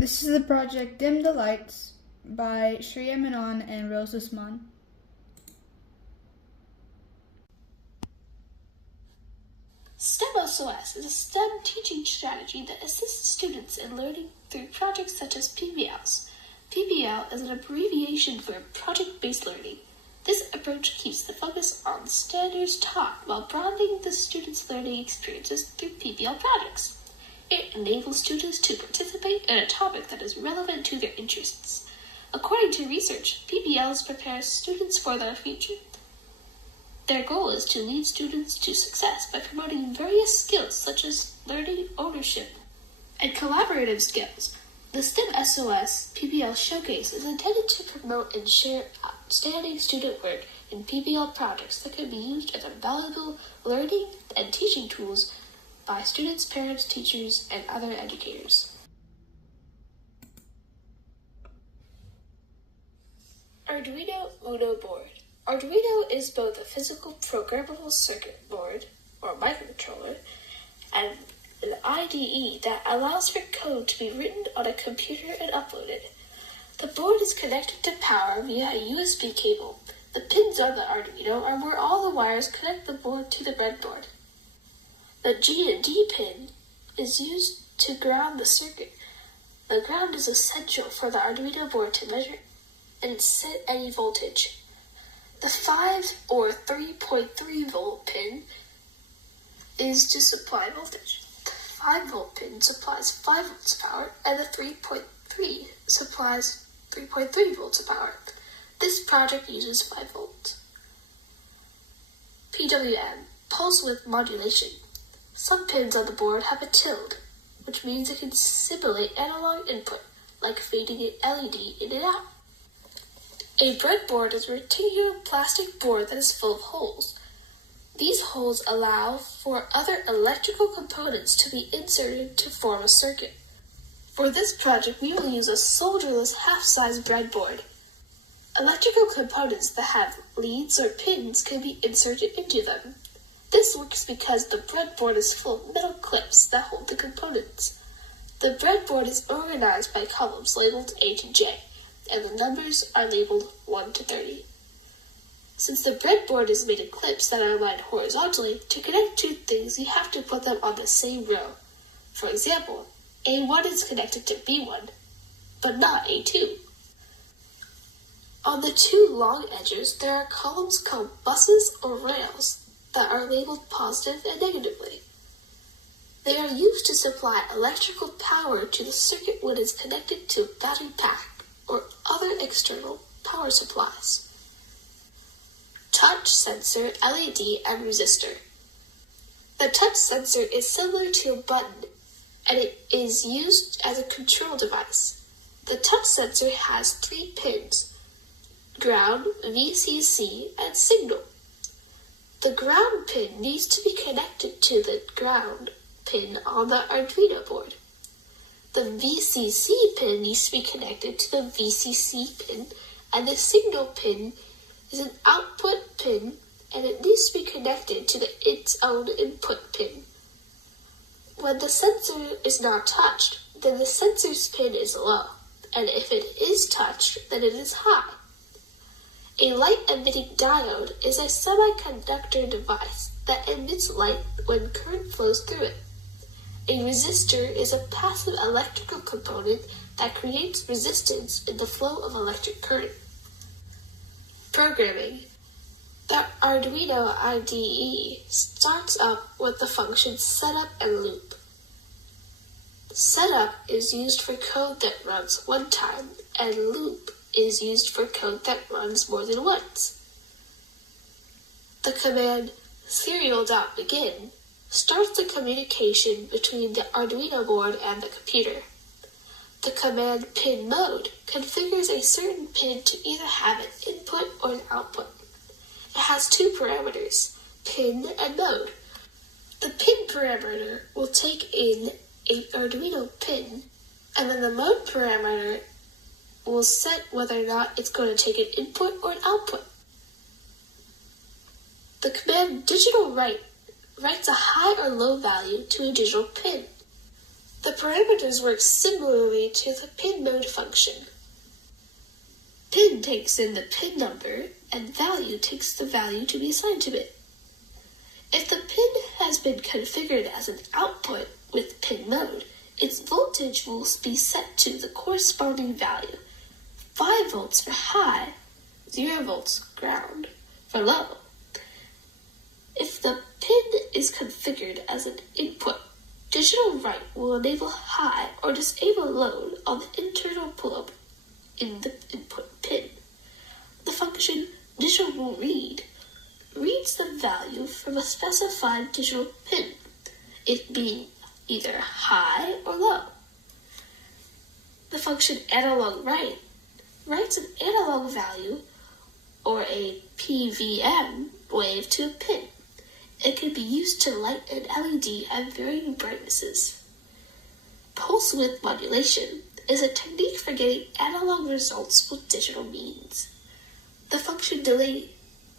This is the project Dim the Lights by Shreya Menon and Rose Usman. STEM SOS is a STEM teaching strategy that assists students in learning through projects such as PBLs. PBL is an abbreviation for project-based learning. This approach keeps the focus on standards taught while broadening the students' learning experiences through PBL projects. It enables students to participate in a topic that is relevant to their interests. According to research, PBLs prepare students for their future. Their goal is to lead students to success by promoting various skills such as learning, ownership, and collaborative skills. The STEM SOS PBL Showcase is intended to promote and share outstanding student work in PBL projects that can be used as valuable learning and teaching tools by students, parents, teachers, and other educators. Arduino Uno board. Arduino is both a physical programmable circuit board, or microcontroller, and an IDE that allows for code to be written on a computer and uploaded. The board is connected to power via a USB cable. The pins on the Arduino are where all the wires connect the board to the breadboard. The G and D pin is used to ground the circuit. The ground is essential for the Arduino board to measure and set any voltage. The 5 or 3.3 volt pin is to supply voltage. The 5 volt pin supplies 5 volts of power, and the 3.3 supplies 3.3 volts of power. This project uses 5 volts. PWM, pulse width modulation. Some pins on the board have a tilde, which means it can simulate analog input, like fading an LED in and out. A breadboard is a rectangular plastic board that is full of holes. These holes allow for other electrical components to be inserted to form a circuit. For this project, we will use a solderless half-size breadboard. Electrical components that have leads or pins can be inserted into them. This works because the breadboard is full of metal clips that hold the components. The breadboard is organized by columns labeled A to J, and the numbers are labeled 1 to 30. Since the breadboard is made of clips that are aligned horizontally, to connect two things you have to put them on the same row. For example, A1 is connected to B1, but not A2. On the two long edges, there are columns called buses or rails that are labeled positive and negatively. They are used to supply electrical power to the circuit when it is connected to a battery pack or other external power supplies. Touch sensor, LED, and resistor. The touch sensor is similar to a button, and it is used as a control device. The touch sensor has 3 pins: ground, VCC, and signal. The ground pin needs to be connected to the ground pin on the Arduino board. The VCC pin needs to be connected to the VCC pin, and the signal pin is an output pin, and it needs to be connected to its own input pin. When the sensor is not touched, then the sensor's pin is low, and if it is touched, then it is high. A light-emitting diode is a semiconductor device that emits light when current flows through it. A resistor is a passive electrical component that creates resistance in the flow of electric current. Programming. The Arduino IDE starts up with the functions setup and loop. Setup is used for code that runs one time, and loop is used for code that runs more than once. The command serial.begin starts the communication between the Arduino board and the computer. The command pin mode configures a certain pin to either have an input or an output. It has 2 parameters, pin and mode. The pin parameter will take in an Arduino pin, and then the mode parameter will set whether or not it's going to take an input or an output. The command digital write writes a high or low value to a digital pin. The parameters work similarly to the pin mode function. Pin takes in the pin number, and value takes the value to be assigned to it. If the pin has been configured as an output with pin mode, its voltage will be set to the corresponding value. 5 volts for high, 0 volts ground for low. If the pin is configured as an input, digital write will enable high or disable load on the internal pull-up in the input pin. The function digital read reads the value from a specified digital pin, it being either high or low. The function analog write writes an analog value or a PVM wave to a pin. It can be used to light an LED at varying brightnesses. Pulse width modulation is a technique for getting analog results with digital means. The function delay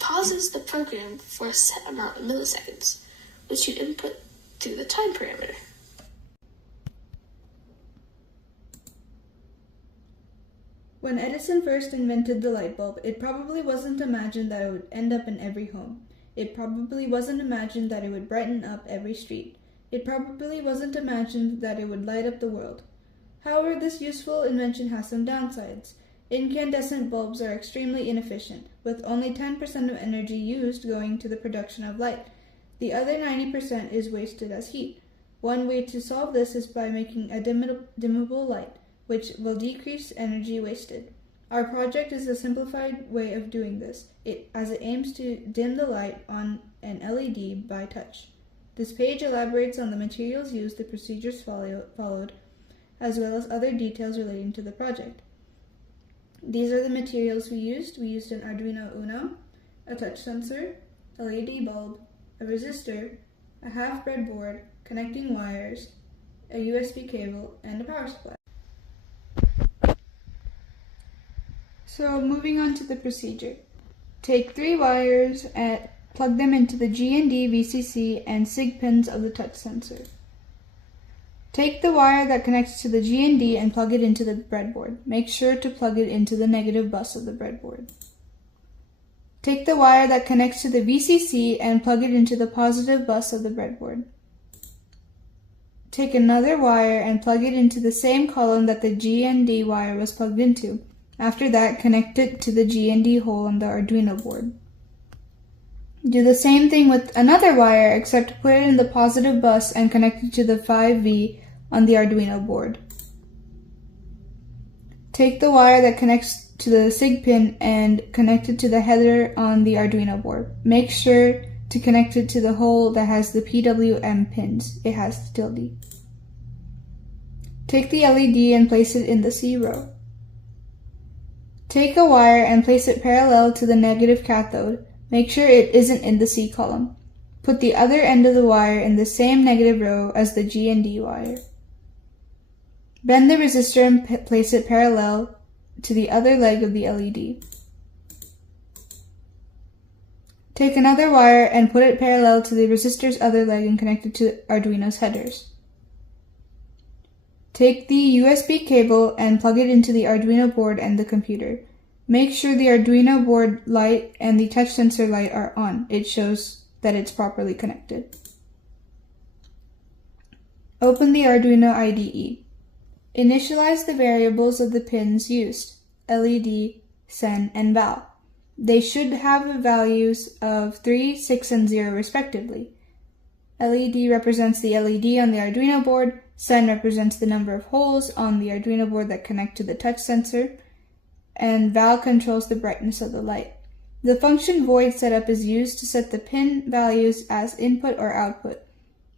pauses the program for a set amount of milliseconds, which you input through the time parameter. When Edison first invented the light bulb, it probably wasn't imagined that it would end up in every home. It probably wasn't imagined that it would brighten up every street. It probably wasn't imagined that it would light up the world. However, this useful invention has some downsides. Incandescent bulbs are extremely inefficient, with only 10% of energy used going to the production of light. The other 90% is wasted as heat. One way to solve this is by making a dimmable light, which will decrease energy wasted. Our project is a simplified way of doing this, as it aims to dim the light on an LED by touch. This page elaborates on the materials used, the procedures followed, as well as other details relating to the project. These are the materials we used. We used an Arduino Uno, a touch sensor, a LED bulb, a resistor, a half breadboard, connecting wires, a USB cable, and a power supply. So moving on to the procedure. Take 3 wires and plug them into the GND, VCC, and SIG pins of the touch sensor. Take the wire that connects to the GND and plug it into the breadboard. Make sure to plug it into the negative bus of the breadboard. Take the wire that connects to the VCC and plug it into the positive bus of the breadboard. Take another wire and plug it into the same column that the GND wire was plugged into. After that, connect it to the GND hole on the Arduino board. Do the same thing with another wire, except put it in the positive bus and connect it to the 5V on the Arduino board. Take the wire that connects to the SIG pin and connect it to the header on the Arduino board. Make sure to connect it to the hole that has the PWM pins. It has tilde. Take the LED and place it in the C row. Take a wire and place it parallel to the negative cathode. Make sure it isn't in the C column. Put the other end of the wire in the same negative row as the GND wire. Bend the resistor and place it parallel to the other leg of the LED. Take another wire and put it parallel to the resistor's other leg and connect it to Arduino's headers. Take the USB cable and plug it into the Arduino board and the computer. Make sure the Arduino board light and the touch sensor light are on. It shows that it's properly connected. Open the Arduino IDE. Initialize the variables of the pins used, LED, sen, and val. They should have values of 3, 6, and 0 respectively. LED represents the LED on the Arduino board, sen represents the number of holes on the Arduino board that connect to the touch sensor, and val controls the brightness of the light. The function void setup is used to set the pin values as input or output.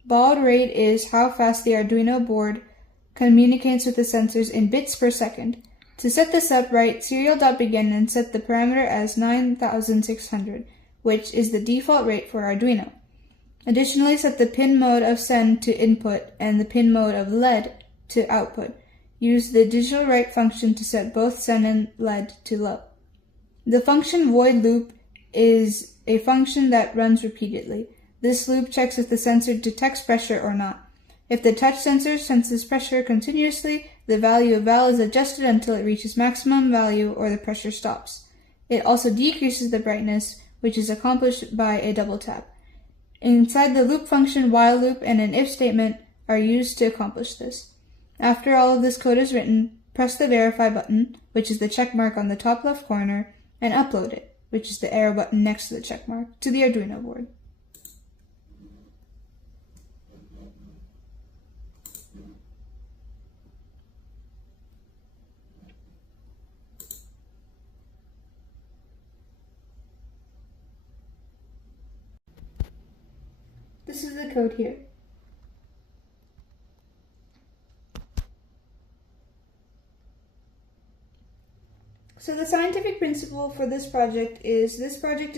Baud rate is how fast the Arduino board communicates with the sensors in bits per second. To set this up, write serial.begin and set the parameter as 9600, which is the default rate for Arduino. Additionally, set the pin mode of sen to input and the pin mode of LED to output. Use the digital write function to set both sen and LED to low. The function void loop is a function that runs repeatedly. This loop checks if the sensor detects pressure or not. If the touch sensor senses pressure continuously, the value of val is adjusted until it reaches maximum value or the pressure stops. It also decreases the brightness, which is accomplished by a double tap. Inside the loop function, while loop and an if statement are used to accomplish this. After all of this code is written, press the verify button, which is the check mark on the top left corner, and upload it, which is the arrow button next to the check mark, to the Arduino board. This is the code here. So the scientific principle for this project is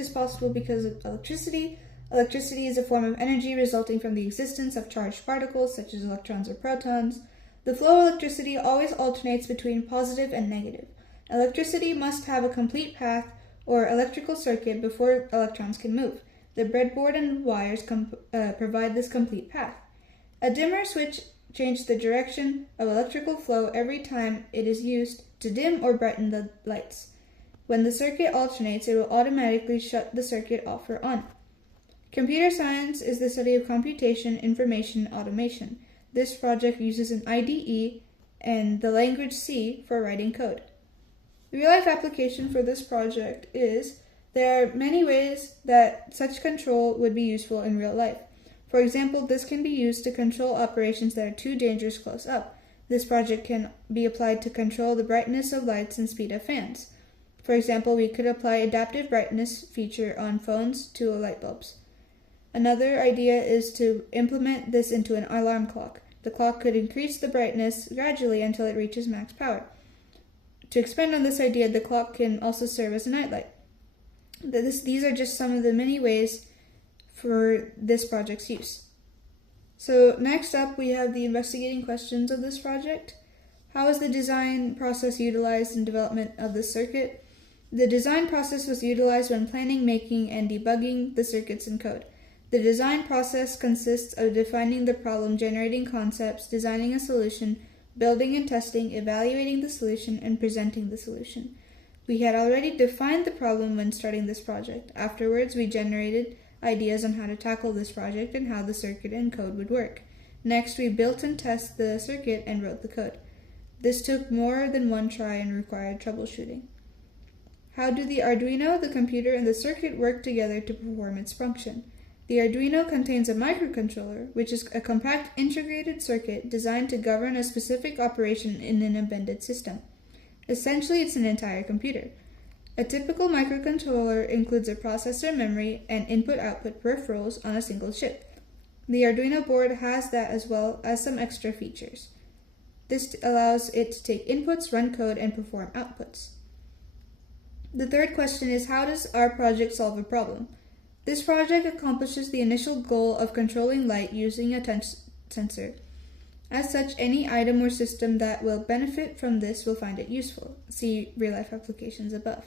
possible because of electricity. Electricity is a form of energy resulting from the existence of charged particles such as electrons or protons. The flow of electricity always alternates between positive and negative. Electricity must have a complete path or electrical circuit before electrons can move. The breadboard and wires provide this complete path. A dimmer switch changes the direction of electrical flow every time it is used to dim or brighten the lights. When the circuit alternates, it will automatically shut the circuit off or on. Computer science is the study of computation, information, automation. This project uses an IDE and the language C for writing code. The real-life application for this project is there are many ways that such control would be useful in real life. For example, this can be used to control operations that are too dangerous close up. This project can be applied to control the brightness of lights and speed of fans. For example, we could apply adaptive brightness feature on phones to light bulbs. Another idea is to implement this into an alarm clock. The clock could increase the brightness gradually until it reaches max power. To expand on this idea, the clock can also serve as a nightlight. These are just some of the many ways for this project's use. So next up, we have the investigating questions of this project. How is the design process utilized in development of this circuit? The design process was utilized when planning, making, and debugging the circuits in code. The design process consists of defining the problem, generating concepts, designing a solution, building and testing, evaluating the solution, and presenting the solution. We had already defined the problem when starting this project. Afterwards, we generated ideas on how to tackle this project and how the circuit and code would work. Next, we built and tested the circuit and wrote the code. This took more than one try and required troubleshooting. How do the Arduino, the computer, and the circuit work together to perform its function? The Arduino contains a microcontroller, which is a compact integrated circuit designed to govern a specific operation in an embedded system. Essentially, it's an entire computer. A typical microcontroller includes a processor, memory, and input-output peripherals on a single chip. The Arduino board has that as well as some extra features. This allows it to take inputs, run code, and perform outputs. The third question is, how does our project solve a problem? This project accomplishes the initial goal of controlling light using a touch sensor. As such, any item or system that will benefit from this will find it useful. See real-life applications above.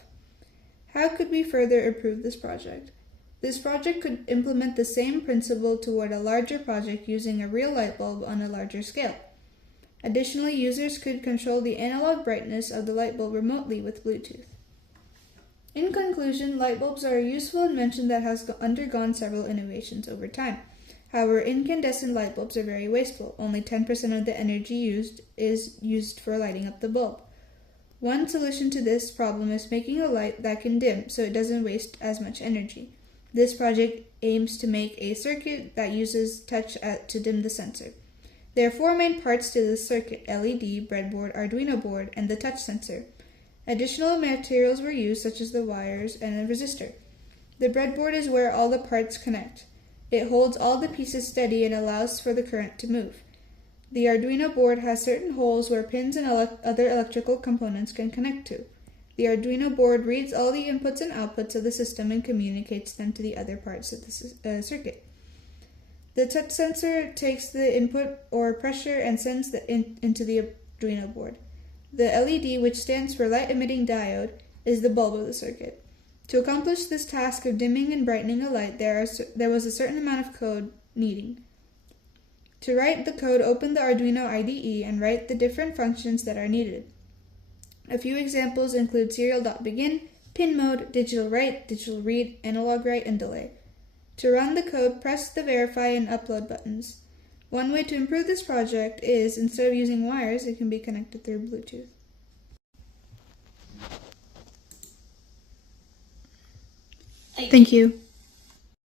How could we further improve this project? This project could implement the same principle toward a larger project using a real light bulb on a larger scale. Additionally, users could control the analog brightness of the light bulb remotely with Bluetooth. In conclusion, light bulbs are a useful invention that has undergone several innovations over time. However, incandescent light bulbs are very wasteful. Only 10% of the energy used is used for lighting up the bulb. One solution to this problem is making a light that can dim so it doesn't waste as much energy. This project aims to make a circuit that uses touch to dim the sensor. There are 4 main parts to this circuit: LED, breadboard, Arduino board, and the touch sensor. Additional materials were used, such as the wires and a resistor. The breadboard is where all the parts connect. It holds all the pieces steady and allows for the current to move. The Arduino board has certain holes where pins and other electrical components can connect to. The Arduino board reads all the inputs and outputs of the system and communicates them to the other parts of the circuit. The touch sensor takes the input or pressure and sends into the Arduino board. The LED, which stands for light emitting diode, is the bulb of the circuit. To accomplish this task of dimming and brightening a light, there was a certain amount of code needing. To write the code, open the Arduino IDE and write the different functions that are needed. A few examples include serial.begin, pin mode, digital write, digital read, analog write, and delay. To run the code, press the verify and upload buttons. One way to improve this project is, instead of using wires, it can be connected through Bluetooth. Thank you.